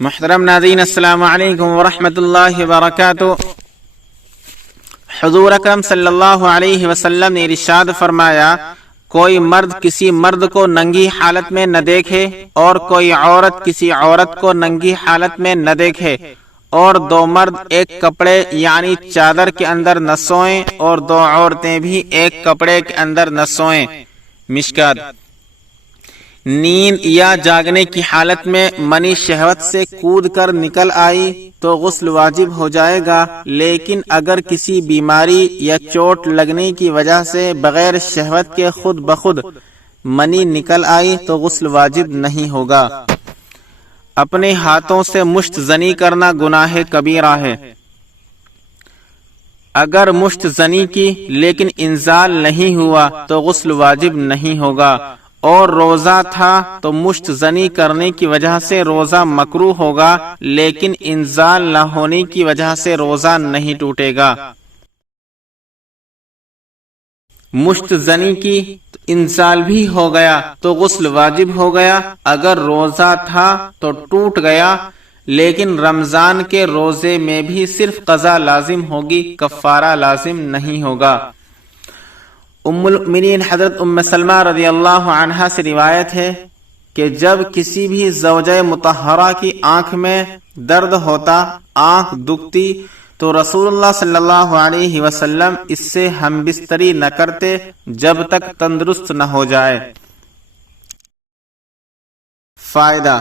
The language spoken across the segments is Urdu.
محترم ناظرین، السلام علیکم ورحمۃ اللہ وبرکاتہ۔ حضور اکرم صلی اللہ علیہ وسلم نے ارشاد فرمایا، کوئی مرد کسی مرد کو ننگی حالت میں نہ دیکھے اور کوئی عورت کسی عورت کو ننگی حالت میں نہ دیکھے، اور دو مرد ایک کپڑے یعنی چادر کے اندر نہ سوئیں اور دو عورتیں بھی ایک کپڑے کے اندر نہ سوئیں۔ مشکات۔ نیند یا جاگنے کی حالت میں منی شہوت سے کود کر نکل آئی تو غسل واجب ہو جائے گا، لیکن اگر کسی بیماری یا چوٹ لگنے کی وجہ سے بغیر شہوت کے خود بخود منی نکل آئی تو غسل واجب نہیں ہوگا۔ اپنے ہاتھوں سے مشت زنی کرنا گناہ کبیرہ ہے۔ اگر مشت زنی کی لیکن انزال نہیں ہوا تو غسل واجب نہیں ہوگا، اور روزہ تھا تو مشت زنی کرنے کی وجہ سے روزہ مکروہ ہوگا، لیکن انزال نہ ہونے کی وجہ سے روزہ نہیں ٹوٹے گا۔ مشت زنی کی انزال بھی ہو گیا تو غسل واجب ہو گیا، اگر روزہ تھا تو ٹوٹ گیا، لیکن رمضان کے روزے میں بھی صرف قضا لازم ہوگی، کفارہ لازم نہیں ہوگا۔ ام المؤمنین حضرت ام سلمہ رضی اللہ عنہا سے روایت ہے کہ جب کسی بھی زوجہ مطہرہ کی آنکھ میں درد ہوتا، آنکھ دکھتی، تو رسول اللہ صلی اللہ علیہ وسلم اس سے ہم بستری نہ کرتے جب تک تندرست نہ ہو جائے۔ فائدہ: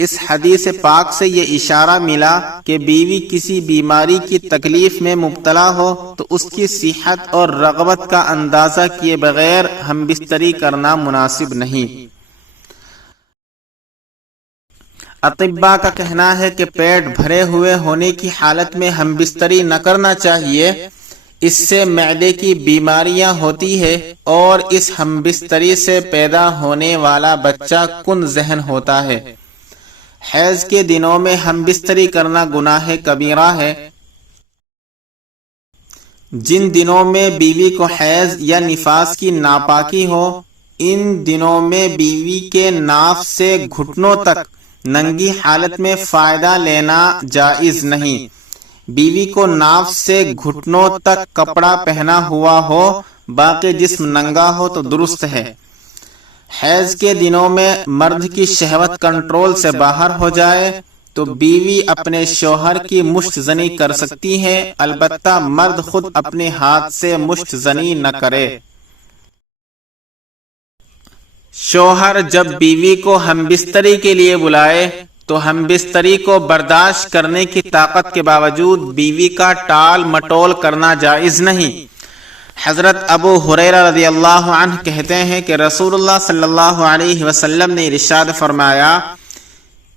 اس حدیث پاک سے یہ اشارہ ملا کہ بیوی کسی بیماری کی تکلیف میں مبتلا ہو تو اس کی صحت اور رغبت کا اندازہ کیے بغیر ہم بستری کرنا مناسب نہیں۔ اطباء کا کہنا ہے کہ پیٹ بھرے ہوئے ہونے کی حالت میں ہم بستری نہ کرنا چاہیے، اس سے معدے کی بیماریاں ہوتی ہے اور اس ہم بستری سے پیدا ہونے والا بچہ کن ذہن ہوتا ہے۔ حیض کے دنوں میں ہم بستری کرنا گناہ کبیرہ ہے۔ جن دنوں میں بیوی کو حیض یا نفاس کی ناپاکی ہو، ان دنوں میں بیوی کے ناف سے گھٹنوں تک ننگی حالت میں فائدہ لینا جائز نہیں۔ بیوی کو ناف سے گھٹنوں تک کپڑا پہنا ہوا ہو، باقی جسم ننگا ہو تو درست ہے۔ حیض کے دنوں میں مرد کی شہوت کنٹرول سے باہر ہو جائے تو بیوی اپنے شوہر کی مشت زنی کر سکتی ہے، البتہ مرد خود اپنے ہاتھ سے مشت زنی نہ کرے۔ شوہر جب بیوی کو ہم بستری کے لیے بلائے تو ہم بستری کو برداشت کرنے کی طاقت کے باوجود بیوی کا ٹال مٹول کرنا جائز نہیں۔ حضرت ابو ہریرہ رضی اللہ عنہ کہتے ہیں کہ رسول اللہ صلی اللہ علیہ وسلم نے ارشاد فرمایا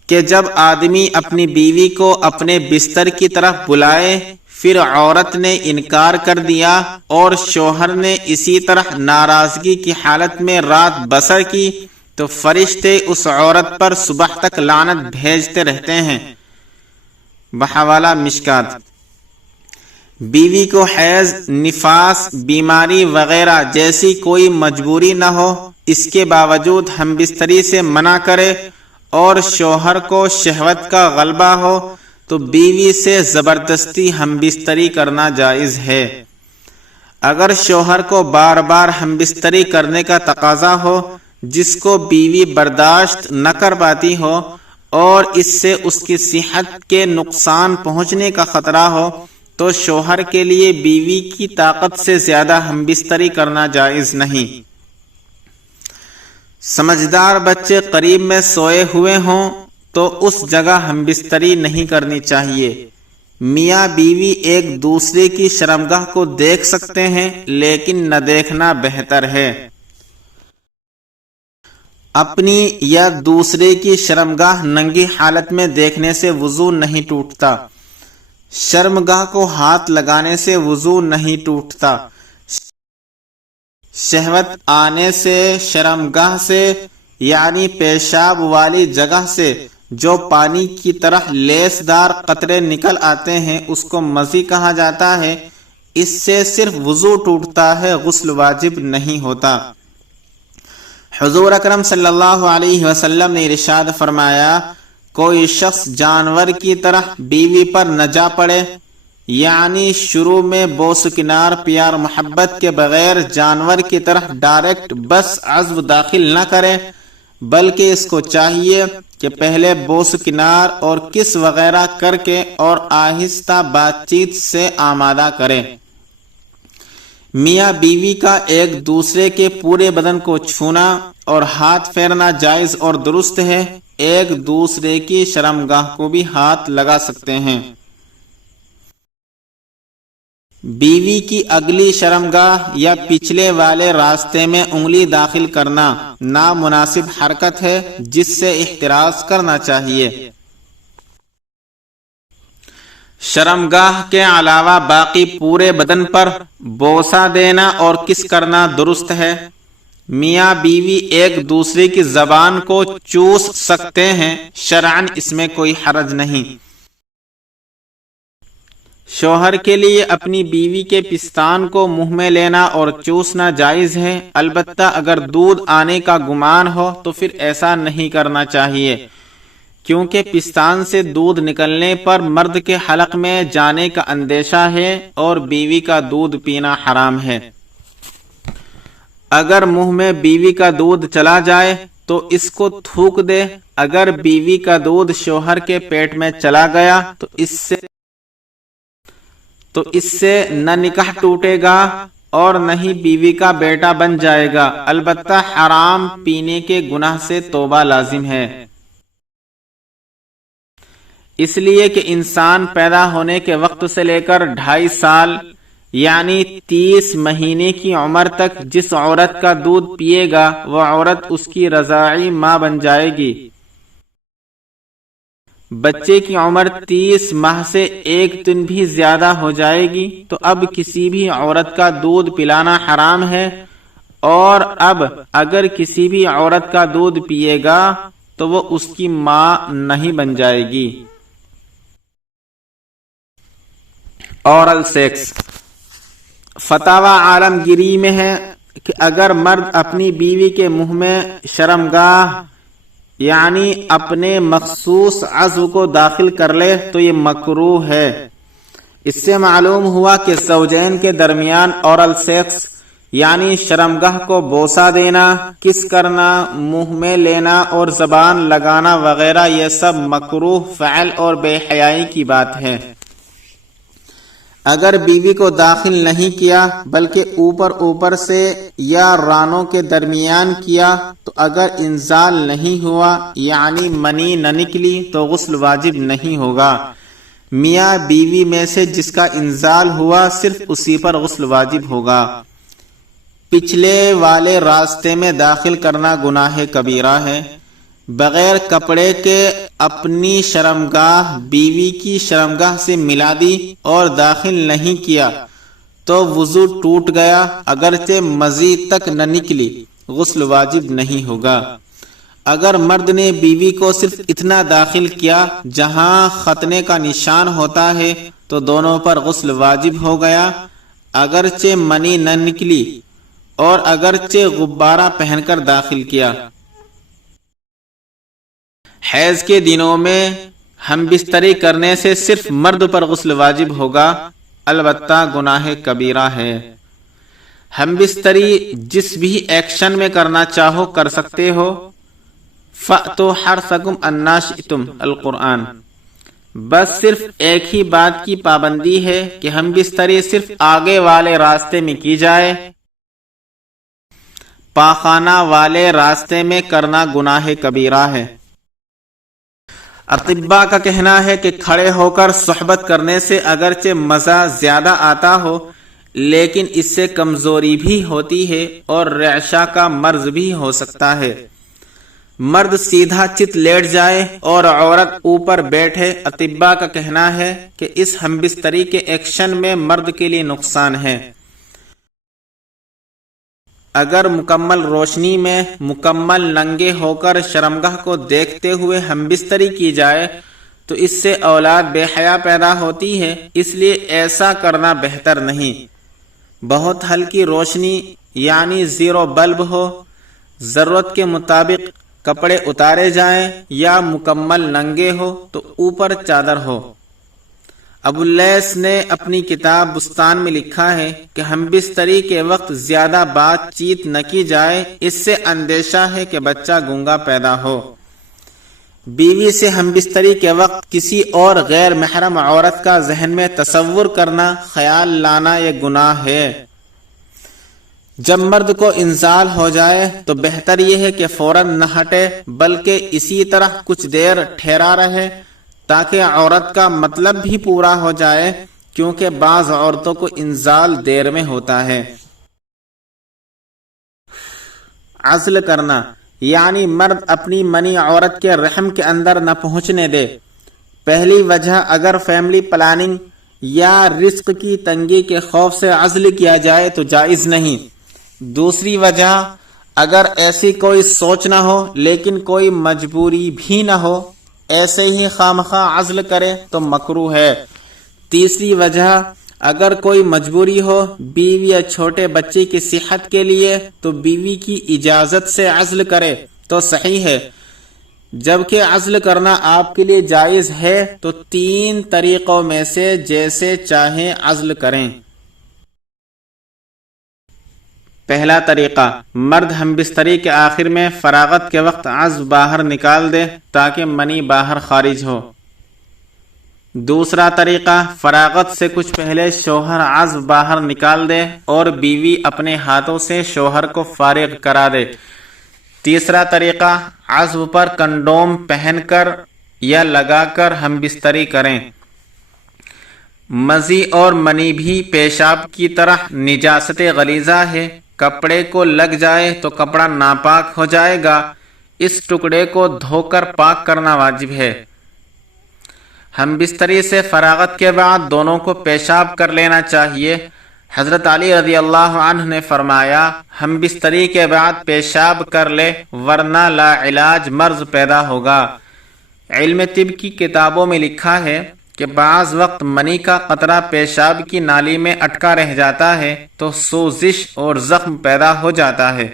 کہ جب آدمی اپنی بیوی کو اپنے بستر کی طرف بلائے، پھر عورت نے انکار کر دیا اور شوہر نے اسی طرح ناراضگی کی حالت میں رات بسر کی، تو فرشتے اس عورت پر صبح تک لعنت بھیجتے رہتے ہیں۔ بحوالہ مشکات۔ بیوی کو حیض، نفاس، بیماری وغیرہ جیسی کوئی مجبوری نہ ہو، اس کے باوجود ہم بستری سے منع کرے اور شوہر کو شہوت کا غلبہ ہو تو بیوی سے زبردستی ہم بستری کرنا جائز ہے۔ اگر شوہر کو بار بار ہم بستری کرنے کا تقاضا ہو جس کو بیوی برداشت نہ کر پاتی ہو اور اس سے اس کی صحت کے نقصان پہنچنے کا خطرہ ہو تو شوہر کے لیے بیوی کی طاقت سے زیادہ ہم بستری کرنا جائز نہیں۔ سمجھدار بچے قریب میں سوئے ہوئے ہوں تو اس جگہ ہم بستری نہیں کرنی چاہیے۔ میاں بیوی ایک دوسرے کی شرمگاہ کو دیکھ سکتے ہیں، لیکن نہ دیکھنا بہتر ہے۔ اپنی یا دوسرے کی شرمگاہ ننگی حالت میں دیکھنے سے وضو نہیں ٹوٹتا۔ شرمگاہ کو ہاتھ لگانے سے وضو نہیں ٹوٹتا۔ شہوت آنے سے شرمگاہ سے یعنی پیشاب والی جگہ سے جو پانی کی طرح لیس دار قطرے نکل آتے ہیں اس کو مزی کہا جاتا ہے، اس سے صرف وضو ٹوٹتا ہے، غسل واجب نہیں ہوتا۔ حضور اکرم صلی اللہ علیہ وسلم نے ارشاد فرمایا، کوئی شخص جانور کی طرح بیوی پر نہ جا پڑے، یعنی شروع میں بوس کنار پیار محبت کے بغیر جانور کی طرح ڈائریکٹ بس عزو داخل نہ کرے، بلکہ اس کو چاہیے کہ پہلے بوس کنار اور کس وغیرہ کر کے اور آہستہ بات چیت سے آمادہ کرے۔ میاں بیوی کا ایک دوسرے کے پورے بدن کو چھونا اور ہاتھ پھیرنا جائز اور درست ہے، ایک دوسرے کی شرمگاہ کو بھی ہاتھ لگا سکتے ہیں۔ بیوی کی اگلی شرمگاہ یا پچھلے والے راستے میں انگلی داخل کرنا نامناسب حرکت ہے جس سے احتراز کرنا چاہیے۔ شرمگاہ کے علاوہ باقی پورے بدن پر بوسہ دینا اور کس کرنا درست ہے۔ میاں بیوی ایک دوسرے کی زبان کو چوس سکتے ہیں، شرعاً اس میں کوئی حرج نہیں۔ شوہر کے لیے اپنی بیوی کے پستان کو منہ میں لینا اور چوسنا جائز ہے، البتہ اگر دودھ آنے کا گمان ہو تو پھر ایسا نہیں کرنا چاہیے، کیونکہ پستان سے دودھ نکلنے پر مرد کے حلق میں جانے کا اندیشہ ہے اور بیوی کا دودھ پینا حرام ہے۔ اگر منہ میں بیوی کا دودھ چلا جائے تو اس کو تھوک دے، اگر بیوی کا دودھ شوہر کے پیٹ میں چلا گیا تو اس سے نہ نکاح ٹوٹے گا اور نہ ہی بیوی کا بیٹا بن جائے گا، البتہ حرام پینے کے گناہ سے توبہ لازم ہے۔ اس لیے کہ انسان پیدا ہونے کے وقت سے لے کر 2.5 سال یعنی 30 مہینے کی عمر تک جس عورت کا دودھ پیے گا وہ عورت اس کی رضاعی ماں بن جائے گی۔ بچے کی عمر 30 ماہ سے 1 دن بھی زیادہ ہو جائے گی تو اب کسی بھی عورت کا دودھ پلانا حرام ہے، اور اب اگر کسی بھی عورت کا دودھ پیے گا تو وہ اس کی ماں نہیں بن جائے گی۔ اورل سیکس فتاوی عالمگیری میں ہے کہ اگر مرد اپنی بیوی کے منہ میں شرمگاہ یعنی اپنے مخصوص عضو کو داخل کر لے تو یہ مکروہ ہے۔ اس سے معلوم ہوا کہ زوجین کے درمیان اورل سیکس یعنی شرمگاہ کو بوسہ دینا، کس کرنا، منہ میں لینا اور زبان لگانا وغیرہ یہ سب مکروہ فعل اور بے حیائی کی بات ہے۔ اگر بیوی کو داخل نہیں کیا بلکہ اوپر سے یا رانوں کے درمیان کیا تو اگر انزال نہیں ہوا یعنی منی نہ نکلی تو غسل واجب نہیں ہوگا۔ میاں بیوی میں سے جس کا انزال ہوا صرف اسی پر غسل واجب ہوگا۔ پچھلے والے راستے میں داخل کرنا گناہ کبیرہ ہے۔ بغیر کپڑے کے اپنی شرمگاہ بیوی کی شرمگاہ سے ملا دی اور داخل نہیں کیا تو وضو ٹوٹ گیا، اگرچہ مزید تک نہ نکلی، غسل واجب نہیں ہوگا۔ اگر مرد نے بیوی کو صرف اتنا داخل کیا جہاں ختنے کا نشان ہوتا ہے تو دونوں پر غسل واجب ہو گیا، اگرچہ منی نہ نکلی اور اگرچہ غبارہ پہن کر داخل کیا۔ حیض کے دنوں میں ہم بستری کرنے سے صرف مرد پر غسل واجب ہوگا، البتہ گناہ کبیرہ ہے۔ ہم بستری جس بھی ایکشن میں کرنا چاہو کر سکتے ہو۔ فَأْتُوا حَرْثَكُمْ أَنَّىٰ شِئْتُمْ القرآن۔ بس صرف ایک ہی بات کی پابندی ہے کہ ہم بستری صرف آگے والے راستے میں کی جائے، پاخانہ والے راستے میں کرنا گناہ کبیرہ ہے۔ اطباء کا کہنا ہے کہ کھڑے ہو کر صحبت کرنے سے اگرچہ مزہ زیادہ آتا ہو لیکن اس سے کمزوری بھی ہوتی ہے اور رعشہ کا مرض بھی ہو سکتا ہے۔ مرد سیدھا چت لیٹ جائے اور عورت اوپر بیٹھے، اطباء کا کہنا ہے کہ اس ہم بستری کے ایکشن میں مرد کے لیے نقصان ہے۔ اگر مکمل روشنی میں مکمل ننگے ہو کر شرمگاہ کو دیکھتے ہوئے ہم بستری کی جائے تو اس سے اولاد بے حیا پیدا ہوتی ہے، اس لیے ایسا کرنا بہتر نہیں۔ بہت ہلکی روشنی یعنی زیرو بلب ہو، ضرورت کے مطابق کپڑے اتارے جائیں یا مکمل ننگے ہو تو اوپر چادر ہو۔ ابو اللیث نے اپنی کتاب بستان میں لکھا ہے کہ ہم بستری کے وقت زیادہ بات چیت نہ کی جائے، اس سے اندیشہ ہے کہ بچہ گونگا پیدا ہو۔ بیوی سے ہم بستری کے وقت کسی اور غیر محرم عورت کا ذہن میں تصور کرنا، خیال لانا یہ گناہ ہے۔ جب مرد کو انزال ہو جائے تو بہتر یہ ہے کہ فوراً نہ ہٹے بلکہ اسی طرح کچھ دیر ٹھہرا رہے تاکہ عورت کا مطلب بھی پورا ہو جائے، کیونکہ بعض عورتوں کو انزال دیر میں ہوتا ہے۔ عزل کرنا یعنی مرد اپنی منی عورت کے رحم کے اندر نہ پہنچنے دے۔ پہلی وجہ، اگر فیملی پلاننگ یا رزق کی تنگی کے خوف سے عزل کیا جائے تو جائز نہیں۔ دوسری وجہ، اگر ایسی کوئی سوچ نہ ہو لیکن کوئی مجبوری بھی نہ ہو، ایسے ہی خواہ عزل کرے تو مکروہ ہے۔ تیسری وجہ، اگر کوئی مجبوری ہو بیوی یا چھوٹے بچے کی صحت کے لیے تو بیوی کی اجازت سے عزل کرے تو صحیح ہے۔ جبکہ عزل کرنا آپ کے لیے جائز ہے تو 3 طریقوں میں سے جیسے چاہیں عزل کریں۔ پہلا طریقہ، مرد ہم بستری کے آخر میں فراغت کے وقت عضو باہر نکال دے تاکہ منی باہر خارج ہو۔ دوسرا طریقہ، فراغت سے کچھ پہلے شوہر عضو باہر نکال دے اور بیوی اپنے ہاتھوں سے شوہر کو فارغ کرا دے۔ تیسرا طریقہ، عضو پر کنڈوم پہن کر یا لگا کر ہم بستری کریں۔ مزی اور منی بھی پیشاب کی طرح نجاست غلیظہ ہے، کپڑے کو لگ جائے تو کپڑا ناپاک ہو جائے گا، اس ٹکڑے کو دھو کر پاک کرنا واجب ہے۔ ہم بستری سے فراغت کے بعد دونوں کو پیشاب کر لینا چاہیے۔ حضرت علی رضی اللہ عنہ نے فرمایا، ہم بستری کے بعد پیشاب کر لے ورنہ لا علاج مرض پیدا ہوگا۔ علم طب کی کتابوں میں لکھا ہے کہ بعض وقت منی کا قطرہ پیشاب کی نالی میں اٹکا رہ جاتا ہے تو سوزش اور زخم پیدا ہو جاتا ہے۔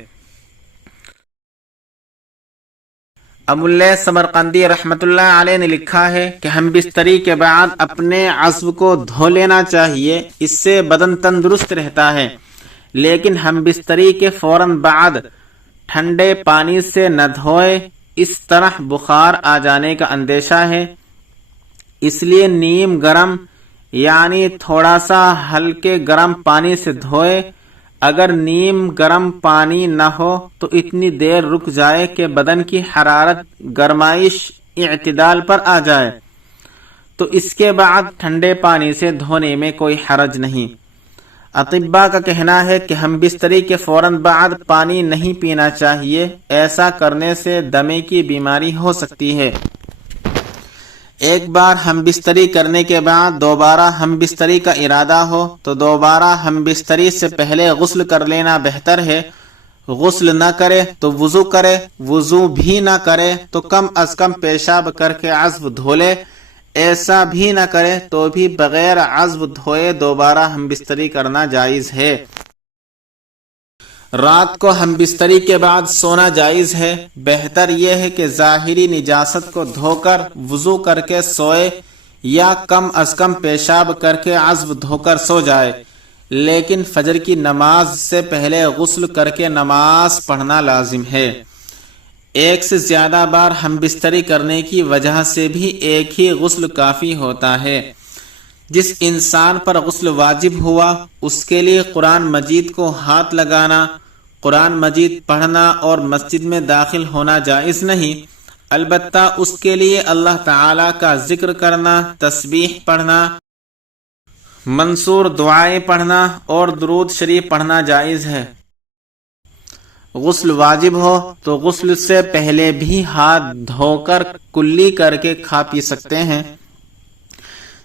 ابو اللیث سمرقندی رحمۃ اللہ علیہ نے لکھا ہے کہ ہم بستری کے بعد اپنے عضو کو دھو لینا چاہیے، اس سے بدن تندرست رہتا ہے، لیکن ہم بستری کے فوراً بعد ٹھنڈے پانی سے نہ دھوئے، اس طرح بخار آ جانے کا اندیشہ ہے۔ اس لیے نیم گرم یعنی تھوڑا سا ہلکے گرم پانی سے دھوئے۔ اگر نیم گرم پانی نہ ہو تو اتنی دیر رک جائے کہ بدن کی حرارت گرمائش اعتدال پر آ جائے، تو اس کے بعد ٹھنڈے پانی سے دھونے میں کوئی حرج نہیں۔ اطباء کا کہنا ہے کہ ہم بستری کے فوراً بعد پانی نہیں پینا چاہیے، ایسا کرنے سے دمے کی بیماری ہو سکتی ہے۔ ایک بار ہم بستری کرنے کے بعد دوبارہ ہم بستری کا ارادہ ہو تو دوبارہ ہم بستری سے پہلے غسل کر لینا بہتر ہے۔ غسل نہ کرے تو وضو کرے، وضو بھی نہ کرے تو کم از کم پیشاب کر کے عضو دھو لے، ایسا بھی نہ کرے تو بھی بغیر عضو دھوئے دوبارہ ہم بستری کرنا جائز ہے۔ رات کو ہم بستری کے بعد سونا جائز ہے، بہتر یہ ہے کہ ظاہری نجاست کو دھو کر وضو کر کے سوئے یا کم از کم پیشاب کر کے عضو دھو کر سو جائے، لیکن فجر کی نماز سے پہلے غسل کر کے نماز پڑھنا لازم ہے۔ ایک سے زیادہ بار ہم بستری کرنے کی وجہ سے بھی ایک ہی غسل کافی ہوتا ہے۔ جس انسان پر غسل واجب ہوا اس کے لیے قرآن مجید کو ہاتھ لگانا، قرآن مجید پڑھنا اور مسجد میں داخل ہونا جائز نہیں، البتہ اس کے لیے اللہ تعالی کا ذکر کرنا، تسبیح پڑھنا، منصور دعائیں پڑھنا اور درود شریف پڑھنا جائز ہے۔ غسل واجب ہو تو غسل سے پہلے بھی ہاتھ دھو کر کلی کر کے کھا پی سکتے ہیں۔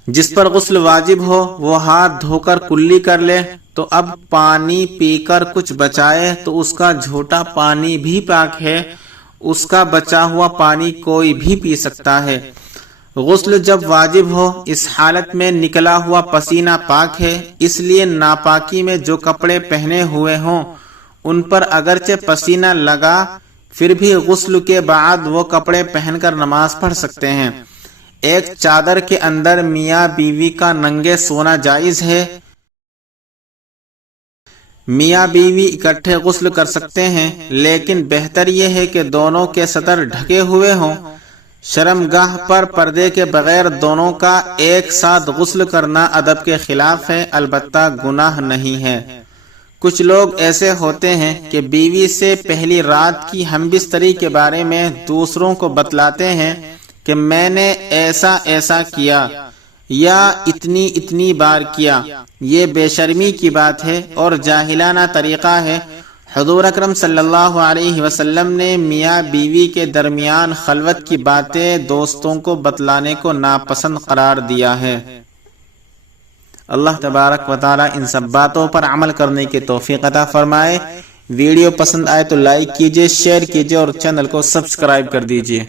جس پر غسل واجب ہو وہ ہاتھ دھو کر کلی کر لے تو اب پانی پی کر کچھ بچائے تو اس کا جھوٹا پانی بھی پاک ہے، اس کا بچا ہوا پانی کوئی بھی پی سکتا ہے۔ غسل جب واجب ہو اس حالت میں نکلا ہوا پسینہ پاک ہے، اس لیے ناپاکی میں جو کپڑے پہنے ہوئے ہوں ان پر اگرچہ پسینہ لگا پھر بھی غسل کے بعد وہ کپڑے پہن کر نماز پڑھ سکتے ہیں۔ ایک چادر کے اندر میاں بیوی کا ننگے سونا جائز ہے۔ میاں بیوی اکٹھے غسل کر سکتے ہیں، لیکن بہتر یہ ہے کہ دونوں کے سطر ڈھکے ہوئے ہوں۔ شرمگاہ پر پردے کے بغیر دونوں کا ایک ساتھ غسل کرنا ادب کے خلاف ہے، البتہ گناہ نہیں ہے۔ کچھ لوگ ایسے ہوتے ہیں کہ بیوی سے پہلی رات کی ہم بستری کے بارے میں دوسروں کو بتلاتے ہیں کہ میں نے ایسا ایسا کیا یا اتنی بار کیا۔ یہ بے شرمی کی بات ہے اور جاہلانہ طریقہ ہے۔ حضور اکرم صلی اللہ علیہ وسلم نے میاں بیوی کے درمیان خلوت کی باتیں دوستوں کو بتلانے کو ناپسند قرار دیا ہے۔ اللہ تبارک و تعالی ان سب باتوں پر عمل کرنے کی توفیق عطا فرمائے۔ ویڈیو پسند آئے تو لائک کیجئے، شیئر کیجئے اور چینل کو سبسکرائب کر دیجئے۔